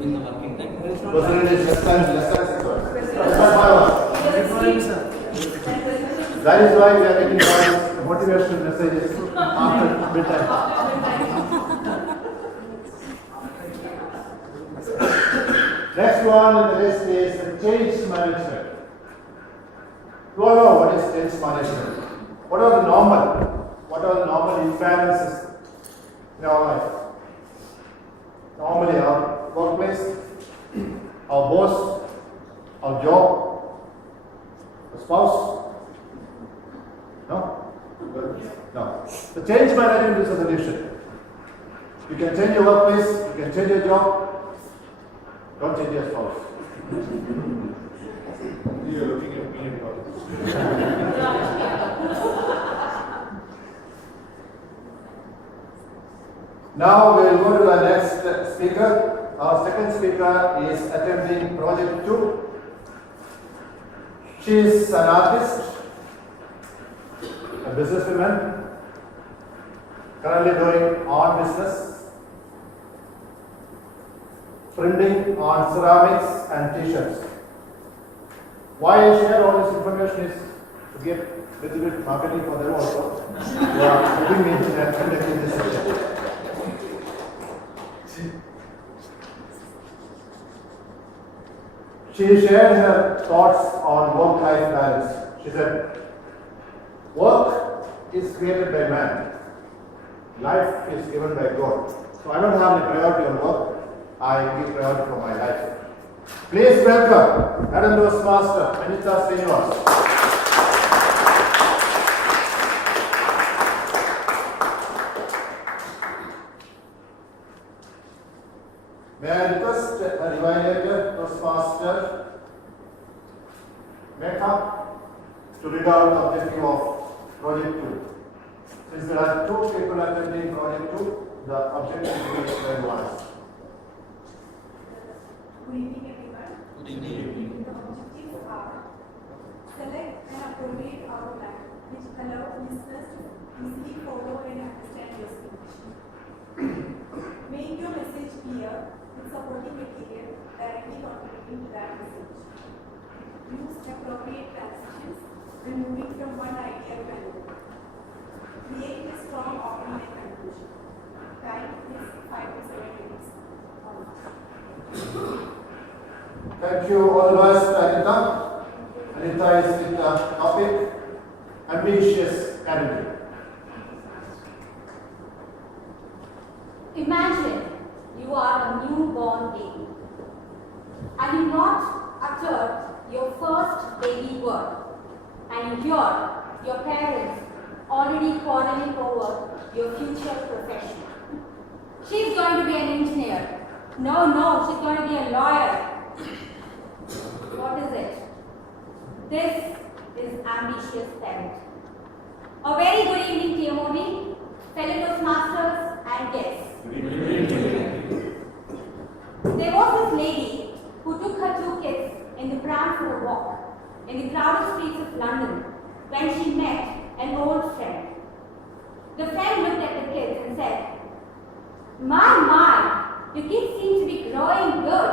in the working time. Percentage is less than 6 hours. Less than 5 hours. That is why we are getting all these motivational messages after midnight. Next one in the list is change management. You all know what is change management. What are the normal imbalances in our life? Normally our workplace, our boss, our job, our spouse. No? No. The change management is a solution. You can change your workplace, you can change your job, don't change your spouse. You are looking at me. Now we will go to the next speaker. Our second speaker is attending project 2. She is an artist, a businesswoman, currently doing art business, printing on ceramics and t-shirts. Why I share all this information is to get a little bit marketing for them also. They are helping me in conducting this session. She shared her thoughts on work-life balance. She said, work is created by man. Life is given by God. So I don't have any priority on work. I give priority for my life. Please welcome Madam Toastmaster Anita Srinivas. May I request a revalidator, Toastmaster, may come to read out the objective of Project 2. Since there are 2 people attending Project 2, the objective is very wise. Good evening, everyone. Good evening. The objectives are: select an appropriate outline which allows listeners to easily follow and understand your speech. Make your message clear with supporting material directly contributing to that message. Use appropriate transitions when moving from one idea to another. Create a strong opening and conclusion. Time is 5 to 7 minutes. Thank you, all the best, Anita. Anita is with the topic ambitious parenting. Imagine you are a newborn baby and you not uttered your first baby word and you hear your parents already quarreling over your future profession. She's going to be an engineer. No, she's going to be a lawyer. What is it? This is ambitious parent. A very good evening, TMOD, fellow Toastmasters and guests. There was this lady who took her 2 kids in the pram for a walk in the crowded streets of London when she met an old friend. The friend looked at the kids and said, My, your kids seem to be growing good.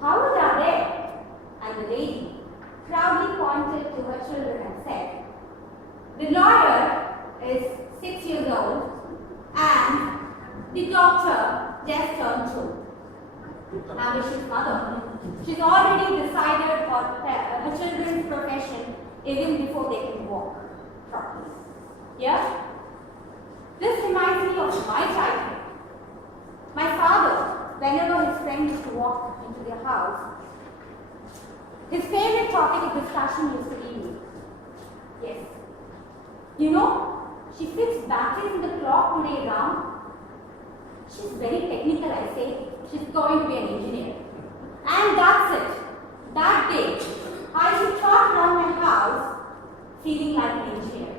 How old are they? And the lady proudly pointed to her children and said, The lawyer is 6 years old and the doctor just turned 2. Ambitious mother. She's already decided on her children's profession even before they can walk properly. Yeah? This reminds me of my childhood. My father, whenever his friends used to walk into their house, his favorite topic of discussion used to be me. Yes. You know, she fixed batteries in the clock today round. She's very technical, I say. She's going to be an engineer. And that's it. That day, I should trot around my house feeling like an engineer.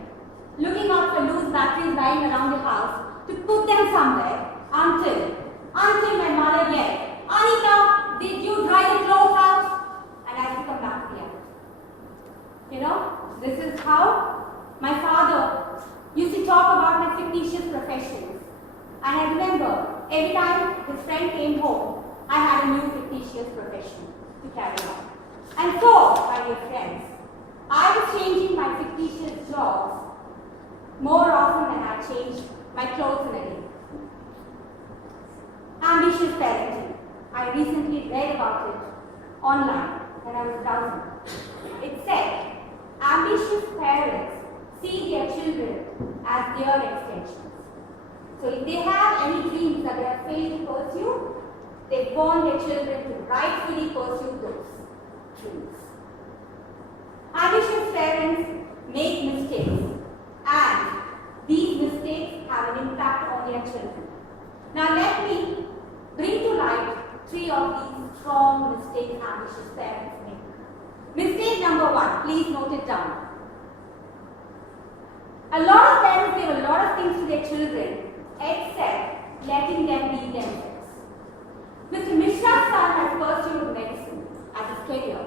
Looking out for loose batteries lying around the house to put them somewhere until my mother yelled, Anita, did you dry the clothes out? And I had to come back to the office. You know, this is how my father used to talk about my fictitious professions. And I remember every time his friend came home, I had a new ambitious profession to carry on. And so, my dear friends, I was changing my fictitious jobs more often than I changed my clothes in a day. Ambitious parenting. I recently read about it online when I was browsing. It said, ambitious parents see their children as their extensions. So if they have any dreams that they have failed to pursue, they want their children to rightfully pursue those dreams. Ambitious parents make mistakes, and these mistakes have an impact on their children. Now let me bring to light 3 of these strong mistakes ambitious parents make. Mistake number 1, please note it down. A lot of parents give a lot of things to their children except letting them be themselves. Mr. Mishra's son has pursued medicine as his career.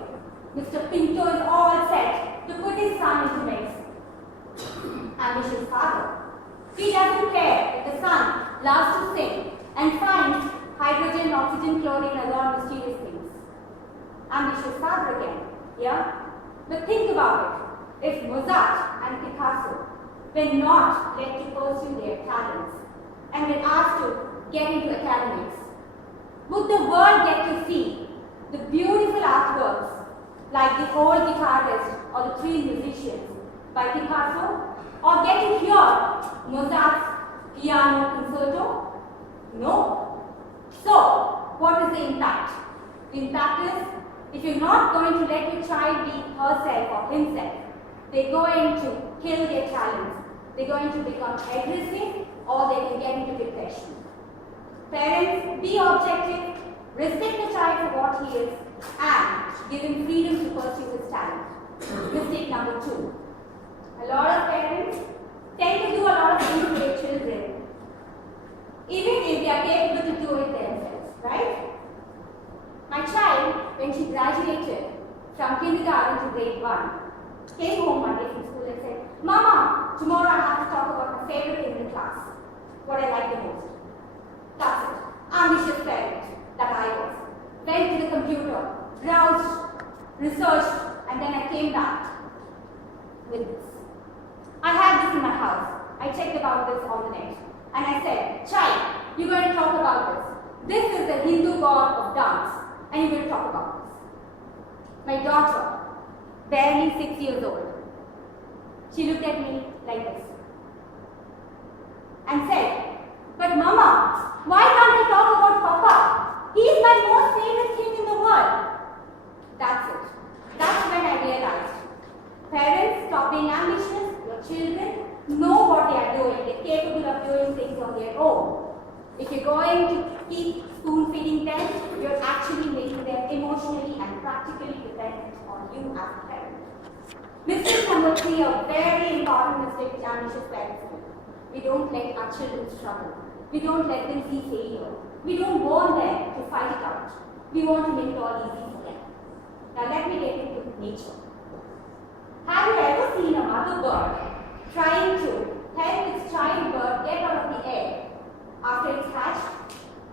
Mr. Pinto is all set to put his son into medicine. Ambitious father. He doesn't care if the son loves to sing and finds hydrogen, oxygen, chlorine, and all mysterious things. Ambitious father again. Yeah? But think about it. If Mozart and Picasso were not let to pursue their talents and were asked to get into academics, would the world get to see the beautiful artworks like the old guitarist or the 3 musicians by Picasso, or get to hear Mozart's piano concerto? No. So, what is the impact? The impact is, if you're not going to let your child be herself or himself, they're going to kill their talents. They're going to become aggressive, or they can get into depression. Parents, be objective, respect the child for what he is, and give him freedom to pursue his talent. Mistake number 2. A lot of parents tend to do a lot of things with their children, even if they are capable to do it themselves, right? My child, when she graduated from kindergarten to grade 1, came home one day from school and said, Mama, tomorrow I have to talk about my favorite thing in class, what I like the most. That's it. Ambitious parent that I was. Went to the computer, browsed, researched, and then I came back with this. I had this in my house. I checked about this on the net. And I said, Child, you're going to talk about this. This is the Hindu god of dance, and you're going to talk about this. My daughter, barely 6 years old, she looked at me like this and said, But Mama, why can't I talk about Papa? He is my most favorite thing in the world. That's it. That's when I realized. Parents, stop being ambitious. Your children know what they are doing. They're capable of doing things on their own. If you're going to keep spoon feeding them, you're actually making them emotionally and practically dependent on you as a parent. Mistake number 3, a very important mistake which ambitious parents do. We don't let our children struggle. We don't let them see failure. We don't want them to fight it out. We want to make it all easy for them. Now let me get into nature. Have you ever seen a mother bird trying to help its child bird get out of the egg after it's hatched?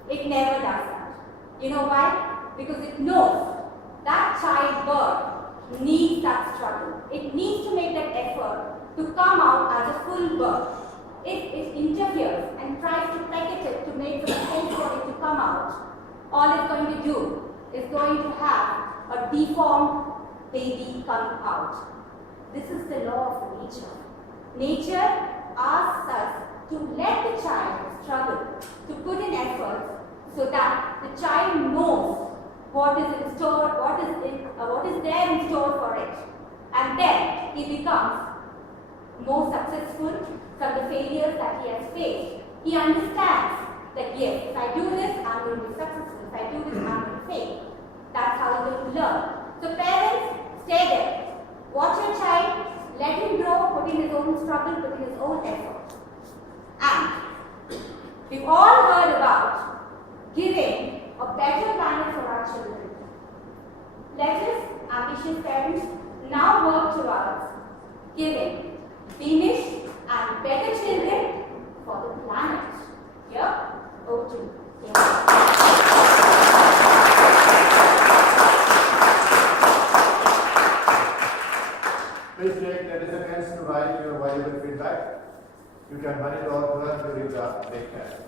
It never does that. You know why? Because it knows that child bird needs that struggle. It needs to make that effort to come out as a full bird. If it interferes and tries to peck it to make the space for it to come out, all it's going to do is going to have a deformed baby come out. This is the law of nature. Nature asks us to let the child struggle, to put in effort so that the child knows what is in store, what is there in store for it. And then he becomes more successful from the failures that he has faced. He understands that yes, if I do this, I'm going to be successful. If I do this, I'm going to fail. That's how he's going to learn. So parents, stay there. Watch your child, let him grow, put in his own struggle, put in his own effort. And we've all heard about giving a better planet for our children. Let us, ambitious parents, now work towards giving beamish and better children for the planet. Yeah? Over to you. Yeah. Please take 30 seconds to write your valuable feedback. You can run it over to her during the break time.